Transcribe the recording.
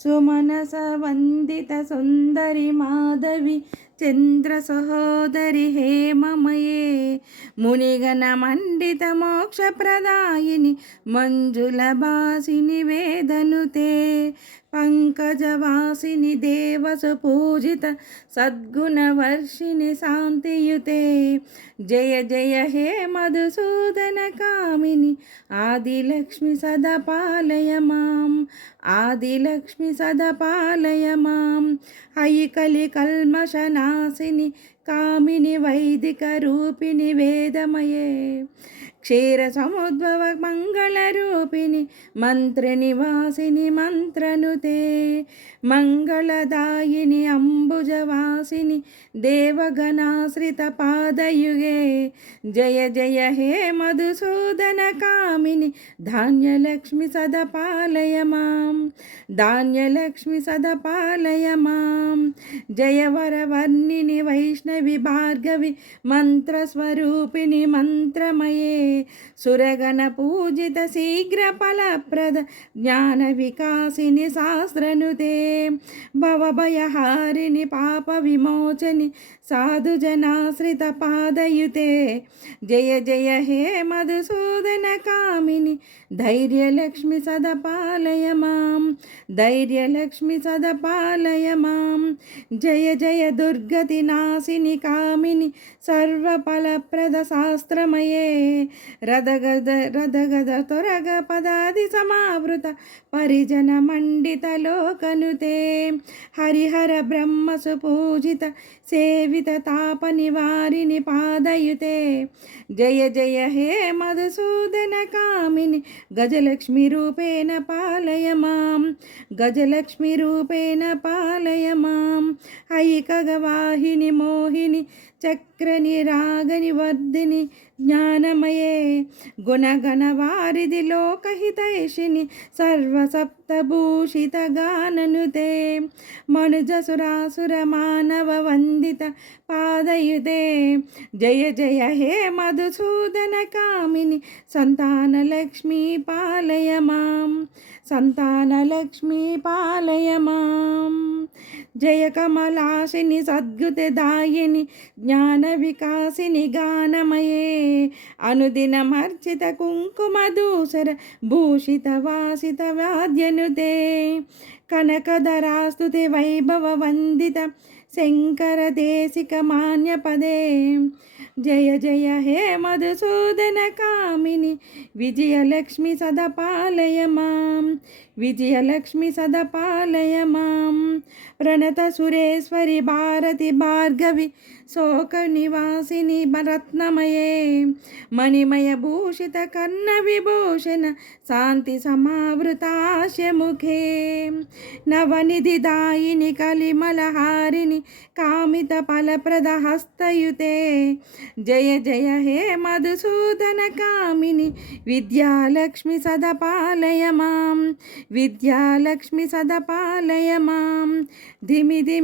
సుమనస వందిత సుందరి మాధవి చంద్ర సహోదరి హేమమయే మునిగన మండిత మోక్షప్రదాయిని మంజుల బాసిని వేదనుతే పంకజవాసిని దేవసు పూజిత సద్గుణవర్షిణి శాంతియుతే. జయ జయ హే మధుసూదన కామిని ఆదిలక్ష్మి సదపాలయ మాం ఆదిలక్ష్మి సదపాలయ మాం. అయి కలి కల్మషనాశిని కామిని వైదిక రూపిణి వేదమయే. క్షీర సముద్భవ మంగళరూపిణి మంత్రనివాసిని మంత్రనుతే మంగళదాయిని అంబుజవాసిని దేవగణాశ్రిత పాదయుగే జయ జయ హే మధుసూదన కామిని ధాన్యలక్ష్మి సదపాలయ మాం ధాన్యలక్ష్మి సదపాలయ మాం జయవరవర్ణిని వైష్ణవి భార్గవి మంత్రస్వరూపిణి మంత్రమయే. సురగణ పూజిత శీఘ్ర ఫలప్రద జ్ఞాన వికాసిని శాస్త్రనుతే భవభయహారిణి పాప విమోచని సాధుజనాశ్రిత పాదయుతే. జయ జయ హే మధుసూదన కామిని ధైర్యలక్ష్మి సదపాలయ మాం ధైర్యలక్ష్మి సదపాలయ మాం. జయ జయ దుర్గతి నాశిని కామిని సర్వఫలప్రద శాస్త్రమయే. రథగద రథగద త్వరగ పదాది సమావృత పరిజన మండిత లోకనుతే. హరిహర బ్రహ్మసు పూజిత సేవిత తాప నివారిని పాదయుతే. జయ జయ హే మధుసూదన కామిని గజలక్ష్మి రూపేణ పాలయ మాం. గజలక్ష్మి రూపేణ పాలయ మాం. ఐకగవాహిని మోహిని చక్రని రాగని వర్ధిని జ్ఞానమయే గుణగణ వారిది లోకహితైషిని సర్వసప్తభూషిత గాననుతే మనుజసురాసుర మానవ వందిత పాదయుతే. జయ జయ హే మధుసూదన కామిని సంతానలక్ష్మీ పాలయ మాం సంతానలక్ష్మీ పాలయ మాం జయ కమలాశిని సద్గుతదాయిని జ్ఞాన వికాసిని గానమయే. అనుదే కుంకుమ దూసర భూషిత వాసిత వాద్యనుతే కనకధరాస్తుతి వైభవ వందిత శంకర దేశిక మాన్యపదే జయ జయ హే మధుసూదన కామిని విజయలక్ష్మి సదపాలయ మాం విజయలక్ష్మి సదపాలయ మాం ప్రణత సురేశ్వరి భారతి భార్గవి శోక నివాసిని ल प्रद हस्तुते जय जय, हे मधुसूदन मधुसूदनकामिनि विद्यालक्ष्मि सदपालय माँ। मद्यालक्ष्मी सदपालय माँ। धिमि, धिमी।